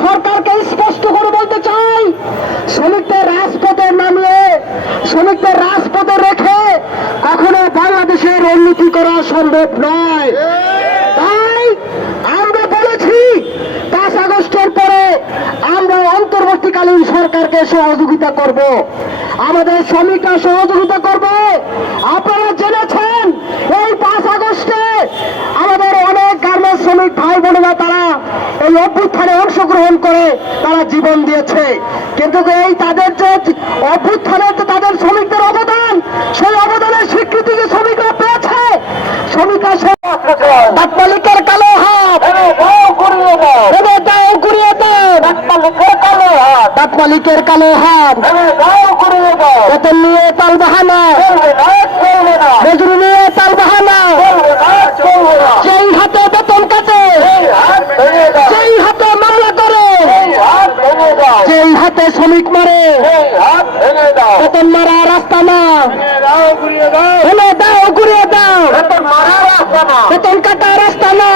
সরকারকে স্পষ্ট করে বলতে চাই, শ্রমিকদের রাজপথে নামিয়ে, শ্রমিকদের রাজপথে রেখে কখনো বাংলাদেশের উন্নতি করা সম্ভব নয়। তাই আমরা বলেছি, পাঁচ আগস্টের পরে আমরা অন্তর্বর্তীকালীন সরকারকে সহযোগিতা করব। আমাদের শ্রমিকরা সহযোগিতা করবে। আপনারা জেনেছেন, এই পাঁচ আগস্টে আমাদের অনেক গার্মেন্টস শ্রমিক ভাই বোনেরা তারা এই অভ্যুত্থানে অংশগ্রহণ করে তারা জীবন দিয়েছে। কিন্তু এই তাদের যে অভ্যুত্থানে যে তাদের শ্রমিকদের অবদান সেই অবদানের স্বীকৃতি কি শ্রমিকরা পেয়েছে শ্রমিকরা ডাক মালিকের কালো হাত। মালিকের কালো হাত। বেতন নিয়ে তাল বাহানা। पुढे जाऊ पुढे जाऊ रतन काटा रस्ताना